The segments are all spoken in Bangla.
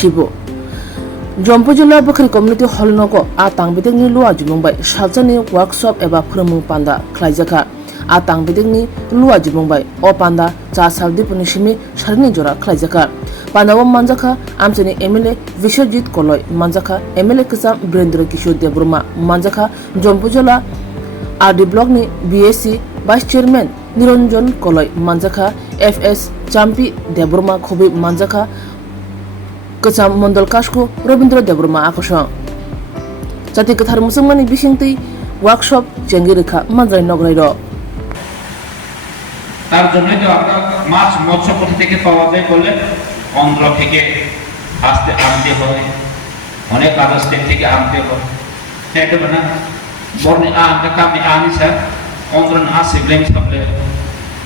Shibo. Jompojula Bakri Community Hall Noko Atang Bidingni Lua Jumbai Shalzani workshop eba Puramu Panda Klaijaka Atang Bidingni Lua Jumbai O Panda Chasaldi Punishimi Sharni Jora Klaijaka Pandawa Manjaka Amsani MLA Vishwajit Koloi Manjaka MLA Kisam Brendra Kishore Debruma Manjaka Jompojula RD Block ni BSc Vice Chairman Niranjan Koloi Manjaka FS Champi Debruma Khobi Manjaka Kecam Mondol Kashko Robindra Debruma Akosha Jati Kathar Musumani Bishingti Workshop Jengirika Manjai Nograido তার জন্যই তো আমরা মাছ মৎস্য কোথা থেকে পাওয়া যায় বলে অন্ধ্র থেকে আনতে হয় অনেক আদার স্টেট থেকে আনতে হয় এটা না বর্ণে আনতে কামে আনি স্যার অন্ধ্রন আসে ব্লেম সাপ্লে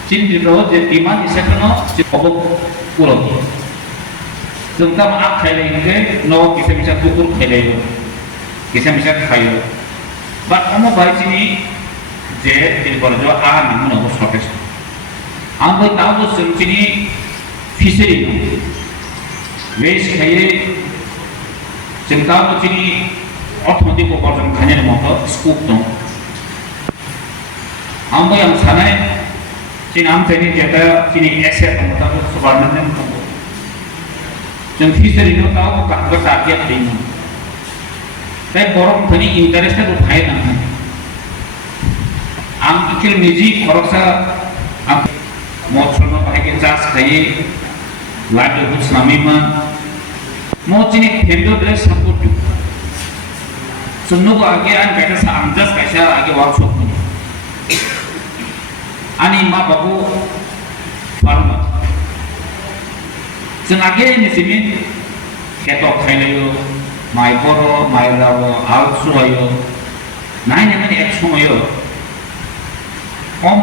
চিন্তিত যে ডিমান্ড সেখানে যে অবক পুরো जों दा मा खाइलायनोखे न' किसा कुकुर खाइलायो किसा खायो बा अमो बायजिनि जे दिलबल जो आ नामनो सटेस आंबो दाबो जोंनि फिशरी वेस खाइए जों दाबो जोंनि अर्थनैतिक उपार्जन खायनाय मत स्कोप दं आंबो आं सानाय जों आमथायनि जेटा जोंनि एसेट दं दाबो गभर्नमेन्ट दं जों फिशरी नो दाबो गाखो टारगेट दं ताई बरम थनि इंटरेस्ट को थाय ना आं इखिल निजी खरसा आं मत्सनो बाहायके चास खाइए लाइवलीहुड सामिमा मोचिनि फेंदो दे सपोर्ट सुन्नो को आगे आन बेटा सा आमजस कैसा आगे वर्कशॉप में आनी मा बाबू फार्मा जों आगे निसिमी केतो खाइलायो माइ बरो माइ लाबो आलसुवायो नायने माने एक समयो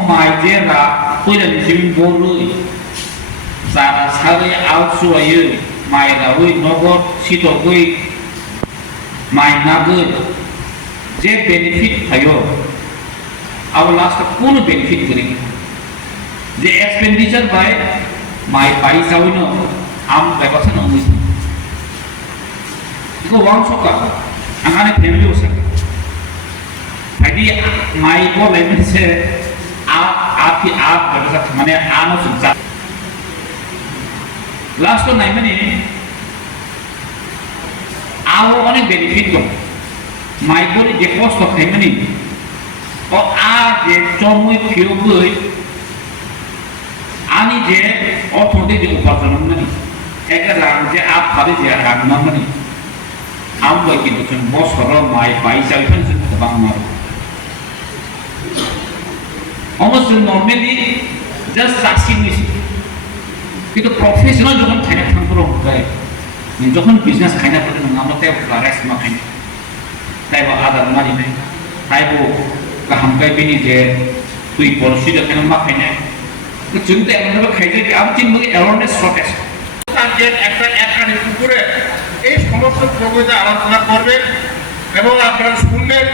माइ जेरा पयला निसिमी बोरुय जारा सारै आलसुवायो माइ लावै नगद सिटगै माइ नागै जे बेनिफिट थायो अब लास्ट कोन बेनिफिट करी जे एक्सपेंडिचर बाय माइ पाइसावैनो आम व्यवस्था न हुई इको वांग सोका आंगाने फैमिली हो सके यदि माइ को लेवल से आप व्यवस्था माने आनो सुनता लास्ट तो नहीं माने आओ अनेक बेनिफिट को माइ को जे कॉस्ट ऑफ माने और आ जे चमुई फियोगै आनी जे अर्थनैतिक उपार्जन माने एक रां जे आप भाबे जे रां माने आम बाय किन्तु जों बसर माइ पाइसा इफोर जों गोबां मारो almost normally just succeed কিন্তু প্রফেশনাল যখন খাইনা থাকবো যায় যখন বিজনেস খাইনা করে আমরা তাই রাইস মা খাই তাই বা আদার মারি নাই তাই বো গাহাম গাই বেনি যে তুই পরশি যখন মা খাই না তো চিন্তা এমন ভাবে খাই যায় আমি তিন ভাগে অ্যাওয়ারনেস শর্টেজ যে একটা একাডেমির উপরে এই সমস্ত প্রবন্ধে আলোচনা করবেন এবং আপনারা শুনবেন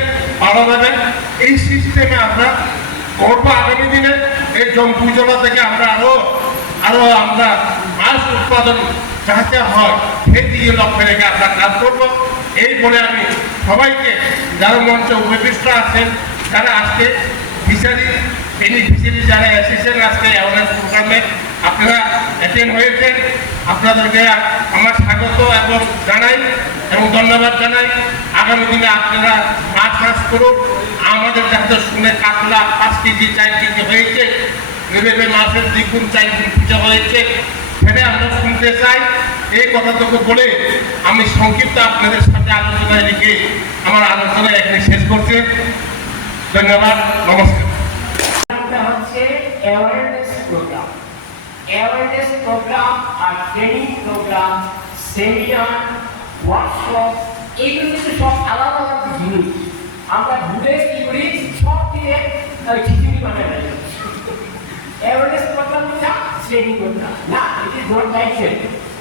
ভালো পাবেন এই সিস্টেমে আমরা করব আগামী দিনে এই জম্পুজলা থেকে আমরা আরো আমরা মাছ উৎপাদন যাতে হয় সেই দিকে লক্ষ্য রেখে আমরা কাজ করব এই বলে আমি সবাইকে যারা মঞ্চে উপবিষ্ট আছেন যারা আজকে ফিশারি বেনিফিশিয়ারি যারা এসেছেন আজকে অ্যাওয়ারনেস প্রোগ্রামে আপনারা অ্যাটেন্ড হয়েছেন আপনাদেরকে আমার স্বাগত এবং জানাই এবং ধন্যবাদ জানাই আগামী দিনে আপনারা মাছ চাষ করুন আমাদের যাতে শুনে কাতলা 5 কেজি 4 কেজি হয়েছে এভাবে মাছের দ্বিগুণ 4 গুণ পূজা হয়েছে সেটা আমরা শুনতে চাই এই কথাটুকু বলে আমি সংক্ষিপ্ত আপনাদের সাথে আলোচনায় লিখে আমার আলোচনা এখানে শেষ করছি ধন্যবাদ নমস্কার হচ্ছে অ্যাওয়ারনেস প্রোগ্রাম আর ট্রেনিং প্রোগ্রাম সেমিনার ওয়ার্কশপ এইগুলো কিন্তু সব আলাদা আলাদা জিনিস আমরা ঘুরে কি করি সব দিয়ে খিচুড়ি বানাই অ্যাওয়ারনেস প্রোগ্রাম না ট্রেনিং প্রোগ্রাম না it is not like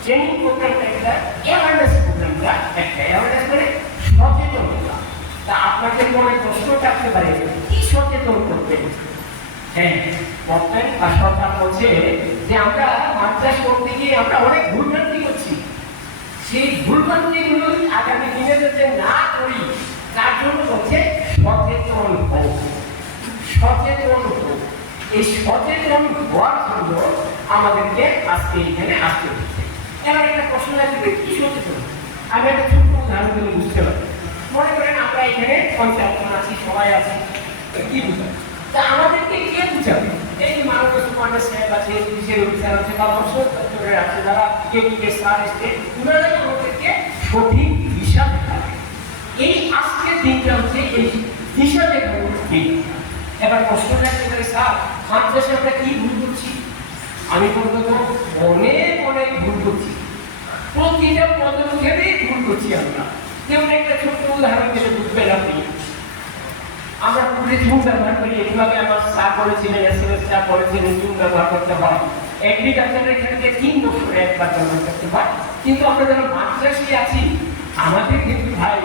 training প্রোগ্রামটা একটা অ্যাওয়ারনেস প্রোগ্রামটা একটা অ্যাওয়ারনেস মানে সচেতনতা তা আপনাদের মনে প্রশ্ন থাকতে পারে কি সচেতন করবেন হ্যাঁ বলতেন আর সরকার বলছে যে আমরা মাছ চাষ করতে গিয়ে আমরা অনেক ভুলভ্রান্তি করছি সেই ভুলভ্রান্তিগুলো আগামী দিনে যাতে না করি তার জন্য হচ্ছে সচেতন হোক। সচেতন হোক, এই সচেতন হওয়ার জন্য আমাদেরকে আজকে এখানে আসতে হচ্ছে। এবার একটা প্রশ্ন আসবে, কি সচেতন? আমি একটা ছোট্ট উদাহরণ করে বুঝতে পারি। মনে করেন আমরা এখানে 50 জন আছি, সবাই আছি, কি বুঝাবে? তা আমাদেরকে কে বুঝাবে? এই যে মাননীয় সুপারভাইজার সাহেব আছে, পুলিশের অফিসার আছে, বা বর্ষদ দপ্তরের আছে, যারা কেউ স্যার এসছে, ওনারাই আমাদেরকে সঠিক দিশা দেখাবে। এই আজকের দিনটা হচ্ছে এই দিশা দেখানোর দিন। এবার প্রশ্নটা একেবারে স্যার, মাদ্রাসা আমরা কি ভুল করছি? আমি বলবো তো অনেক ভুল করছি, প্রতিটা পদক্ষেপেই ভুল করছি আমরা। যেমন একটা ছোট্ট উদাহরণ দিলে বুঝবেন আপনি। আমরা পুকুরে চুন ব্যবহার করি, এইভাবে আমার স্যার বলেছিলেন, এসএমএস স্যার বলেছিলেন চুন ব্যবহার করতে হয়। এগ্রিকালচারের ক্ষেত্রে 3 বছরে একবার ব্যবহার করতে হয়। কিন্তু আমরা যারা মাদ্রাসায় আছি, আমাদের কিন্তু ভাই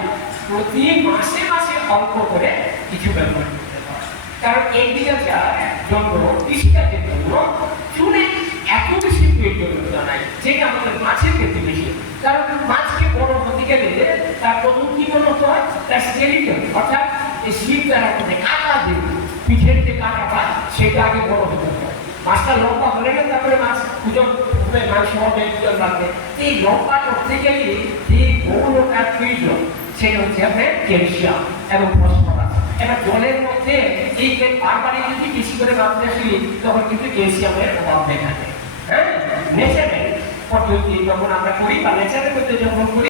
প্রতি মাসে মাসে অল্প করে কিছু ব্যবহার করতে হয়। কারণ এগ্রিকালচার জন্য, কৃষিকাজের জন্য চুনে এত বেশি প্রয়োজনীয়তা নাই, যেটা আমাদের মাছের ক্ষেত্রে বেশি। কারণ মাছকে বড় হতে গেলে তার প্রথম কি বড় হতে হয়? তার স্কেলিটন, অর্থাৎ এই শীত দ্বারা কাটা যেগুলো পিঠের যে কাটাটা, সেটা আগে বড় হতে হয়। মাছটা লম্বা হলে না তারপরে মাছ ওজন মাছ হবে, ওজন লাগবে। এই লম্বা করতে গেলে যে গৌরকার প্রয়োজন, সেটা হচ্ছে আপনার ক্যালসিয়াম এবং ফসফরাস। এবার জলের মধ্যে এই বারবারই যদি বেশি করে মাছ আসি, তখন কিন্তু ক্যালসিয়ামের অভাব দেখা যায়। হ্যাঁ, নেচারেল পদ্ধতি যখন আমরা করি বা নেচারের মধ্যে যখন করি